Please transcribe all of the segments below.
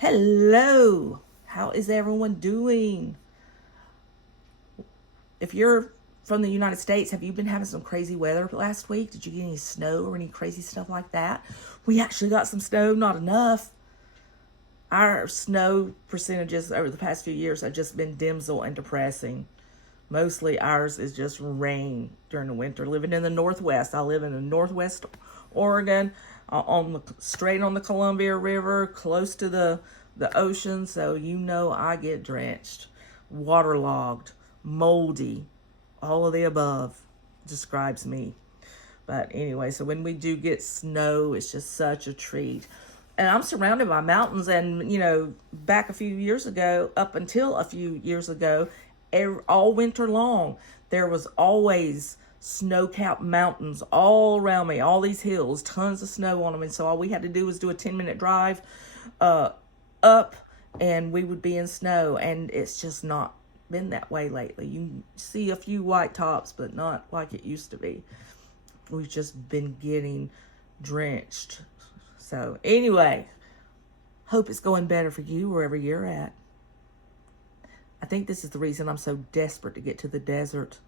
Hello, how is everyone doing? If you're from the United States, have you been having some crazy weather last week? Did you get any snow or any crazy stuff like that? We actually got some snow, not enough. Our snow percentages over the past few years have just been dismal and depressing. Mostly ours is just rain during the winter. Living in the Northwest, I live in the Northwest Oregon, straight on the Columbia River, close to the ocean. So you know I get drenched, waterlogged, moldy, all of the above describes me. But anyway, so when we do get snow, it's just such a treat. And I'm surrounded by mountains, and back a few years ago, up until a few years ago, all winter long, there was always snow-capped mountains all around me, all these hills, tons of snow on them. And so all we had to do was do a 10-minute drive up, and we would be in snow. And it's just not been that way lately. You see a few white tops, but not like it used to be. We've just been getting drenched. So anyway, hope it's going better for you wherever you're at. I think this is the reason I'm so desperate to get to the desert.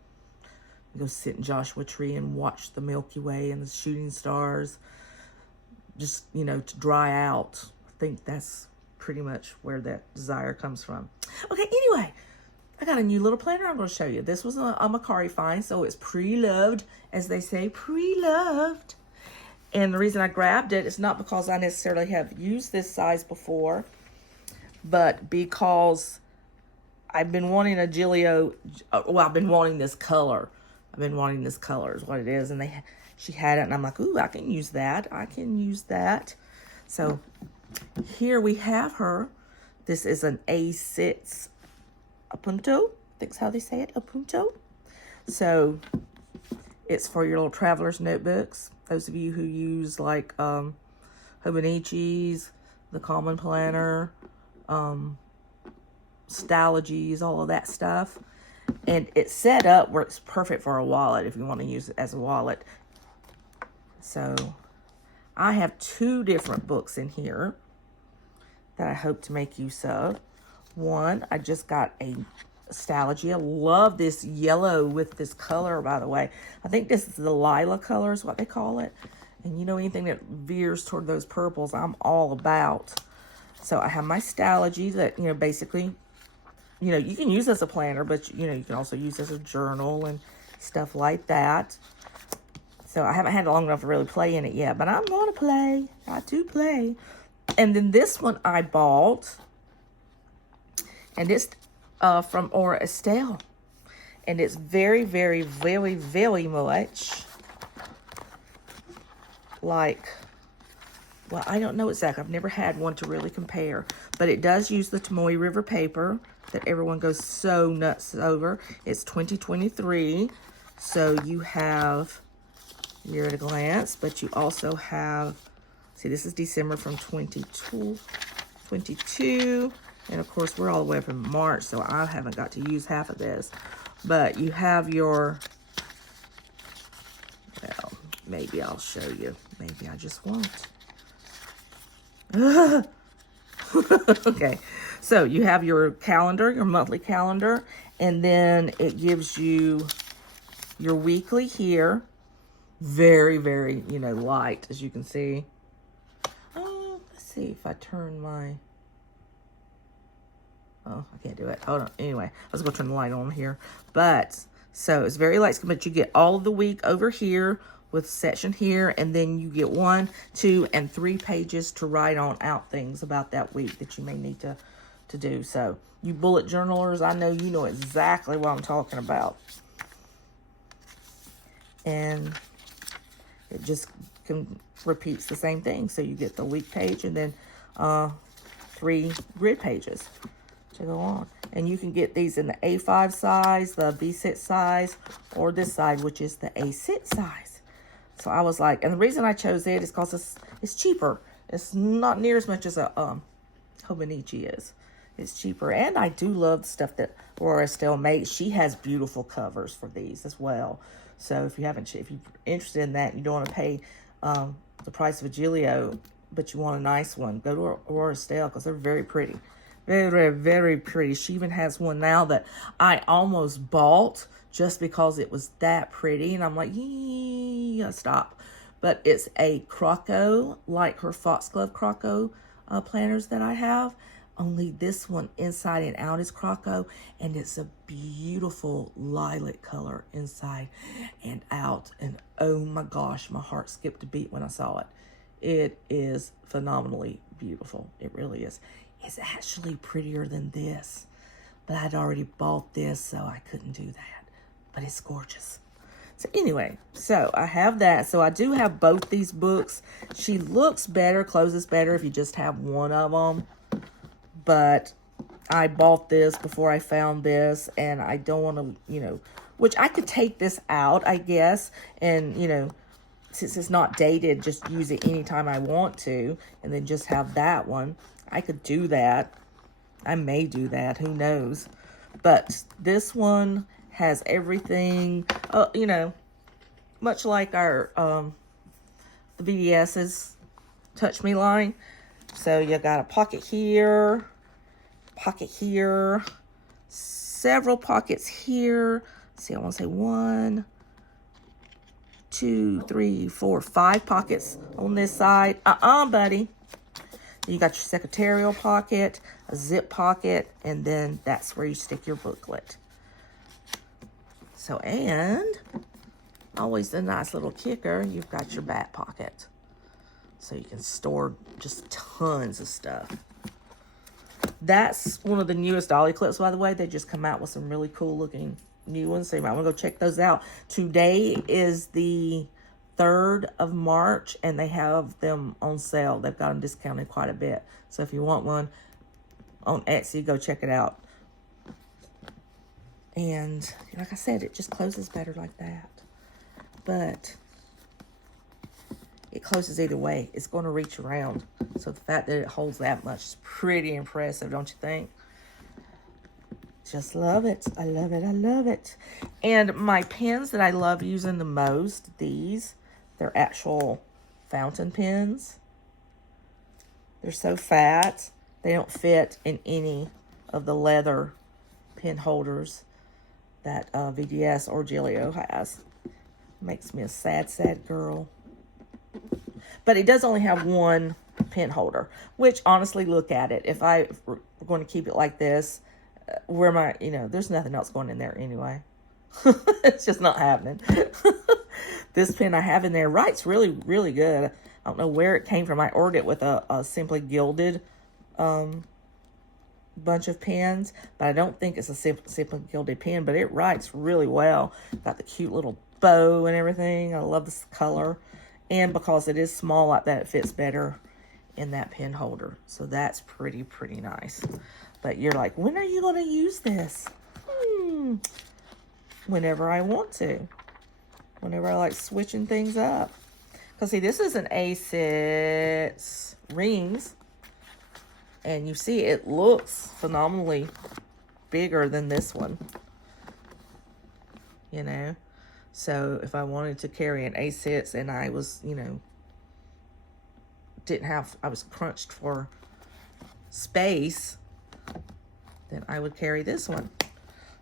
Go sit in Joshua Tree and watch the Milky Way and the shooting stars. Just, to dry out. I think that's pretty much where that desire comes from. Okay, anyway, I got a new little planner I'm going to show you. This was a Macari find, so it's pre-loved, as they say, pre-loved. And the reason I grabbed it is not because I necessarily have used this size before, but because I've been wanting a Gillio. Well, I've been wanting this color. I've been wanting this color is what it is. And she had it, and I'm like, ooh, I can use that. I can use that. So here we have her. This is an A6 Apunto. I think's how they say it, Apunto. So it's for your little traveler's notebooks. Those of you who use like Hobonichi's, the Common Planner, Stylogies, all of that stuff. And it's set up where it's perfect for a wallet if you want to use it as a wallet. So I have two different books in here that I hope to make use of. One, I just got a Stylogy. I love this yellow with this color, by the way. I think this is the Lila color is what they call it. And anything that veers toward those purples, I'm all about. So I have my Stylogy that, basically, you can use as a planner, but, you can also use as a journal and stuff like that. So I haven't had it long enough to really play in it yet, but I'm going to play. I do play. And then this one I bought, and it's from Aura Estelle. And it's very, very, very, very much like, well, I don't know exactly. I've never had one to really compare. But it does use the Tomoe River paper that everyone goes so nuts over. It's 2023. So you have Year at a Glance, but you also have, see, this is December from 22. And of course, we're all the way up in March, so I haven't got to use half of this. But you have your, well, maybe I'll show you. Maybe I just won't. Okay, so you have your calendar, your monthly calendar, and then it gives you your weekly here. Very, very, light, as you can see. Let's see if I turn my, oh, I can't do it. Hold on. Anyway, I was going to turn the light on here. But, so it's very light, but you get all of the week over here with section here, and then you get 1, 2, and 3 pages to write on out things about that week that you may need to do. So, you bullet journalers, I know you know exactly what I'm talking about. And it just repeats the same thing. So, you get the week page and then 3 grid pages to go on. And you can get these in the A5 size, the B6 size, or this side, which is the A6 size. So I was like, and the reason I chose it is because it's cheaper. It's not near as much as a Hobonichi is. It's cheaper. And I do love the stuff that Aura Estelle makes. She has beautiful covers for these as well. So if you're interested in that, you don't want to pay the price of a Gillio, but you want a nice one, go to Aura Estelle because they're very pretty. Very, very, very pretty. She even has one now that I almost bought just because it was that pretty. And I'm like, yeah, stop. But it's a croco, like her foxglove croco planners that I have. Only this one inside and out is croco. And it's a beautiful lilac color inside and out. And oh my gosh, my heart skipped a beat when I saw it. It is phenomenally beautiful. It really is. It's actually prettier than this. But I'd already bought this, so I couldn't do that. But it's gorgeous. So anyway, so I have that. So I do have both these books. She looks better, closes better if you just have one of them. But I bought this before I found this. And I don't want to, you know, which I could take this out, I guess. And, you know, since it's not dated, just use it anytime I want to. And then just have that one. I could do that. I may do that. Who knows? But this one has everything, you know, much like our, the BDS's Touch Me line. So you got a pocket here, several pockets here. Let's see, I want to say 1, 2, 3, 4, 5 pockets on this side. Buddy. You got your secretarial pocket, a zip pocket, and then that's where you stick your booklet. So, and always a nice little kicker, you've got your back pocket. So you can store just tons of stuff. That's one of the newest dolly clips, by the way. They just come out with some really cool looking new ones. So you might want to go check those out. Today is the 3rd of March, and they have them on sale. They've got them discounted quite a bit. So if you want one on Etsy, go check it out. And like I said, it just closes better like that. But it closes either way. It's going to reach around. So the fact that it holds that much is pretty impressive, don't you think? Just love it. I love it. I love it. And my pens that I love using the most, these, they're actual fountain pens. They're so fat. They don't fit in any of the leather pen holders that VDS or Gillio has. Makes me a sad, sad girl. But it does only have one pen holder, which honestly, look at it. If I were going to keep it like this, where am I, you know, there's nothing else going in there anyway. It's just not happening. This pen I have in there writes really, really good. I don't know where it came from. I ordered it with a Simply Gilded bunch of pens, but I don't think it's a Simply Gilded pen, but it writes really well. Got the cute little bow and everything. I love this color. And because it is small like that, it fits better in that pen holder. So that's pretty, pretty nice. But you're like, when are you going to use this? Whenever I want to. Whenever I like switching things up. Because see, this is an A6 rings. And you see it looks phenomenally bigger than this one. You know. So if I wanted to carry an A6 and I was, you know, I was crunched for space, then I would carry this one.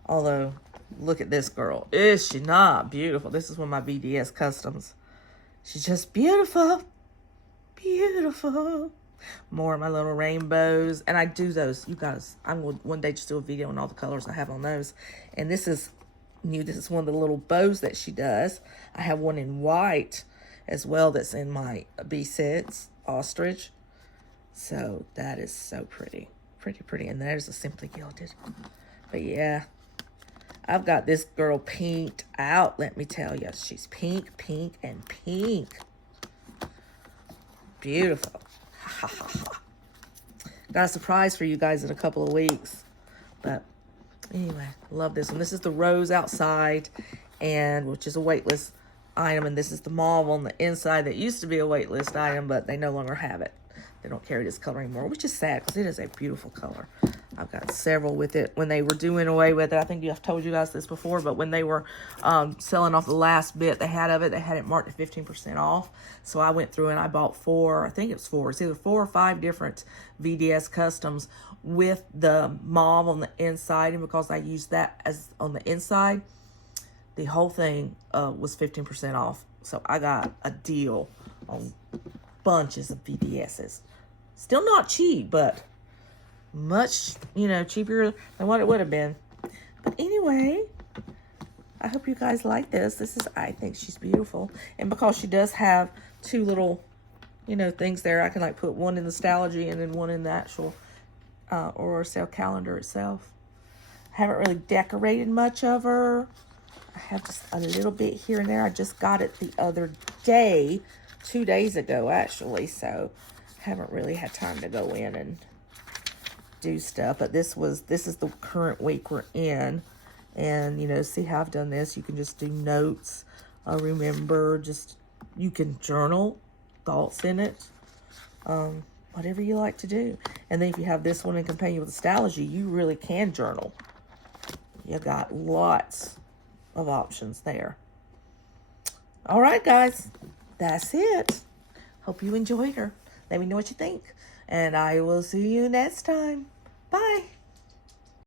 Although, look at this girl. Is she not beautiful? This is one of my BDS customs. She's just beautiful. Beautiful. More of my little rainbows. And I do those. You guys, I'm going to one day just do a video on all the colors I have on those. And this is new. This is one of the little bows that she does. I have one in white as well that's in my B6 ostrich. So that is so pretty. Pretty, pretty. And there's a Simply Gilded. But yeah, I've got this girl pinked out, let me tell you. She's pink, pink, and pink. Beautiful. Got a surprise for you guys in a couple of weeks. But anyway, love this one. This is the rose outside, and which is a weightless item. And this is the mauve on the inside that used to be a weightless item, but they no longer have it. They don't carry this color anymore, which is sad because it is a beautiful color. I've got several with it. When they were doing away with it, I think I've told you guys this before, but when they were selling off the last bit they had of it, they had it marked at 15% off. So I went through and I bought 4, I think it was 4. It's either 4 or 5 different VDS customs with the mauve on the inside. And because I used that as on the inside, the whole thing was 15% off. So I got a deal on bunches of VDSs. Still not cheap, but much, cheaper than what it would have been. But anyway, I hope you guys like this. I think she's beautiful. And because she does have 2 little, things there, I can like put one in the Stalogy and then one in the actual Aura Estelle calendar itself. I haven't really decorated much of her. I have just a little bit here and there. I just got it the other day, 2 days ago actually, so I haven't really had time to go in and do stuff. But this is the current week we're in, and see how I've done this. You can just do notes, remember, you can journal thoughts in it, whatever you like to do. And then if you have this one in companion with the Stalogy, you really can journal. You got lots of options there. All right, guys, that's it. Hope you enjoyed her. Let me know what you think, and I will see you next time. Bye.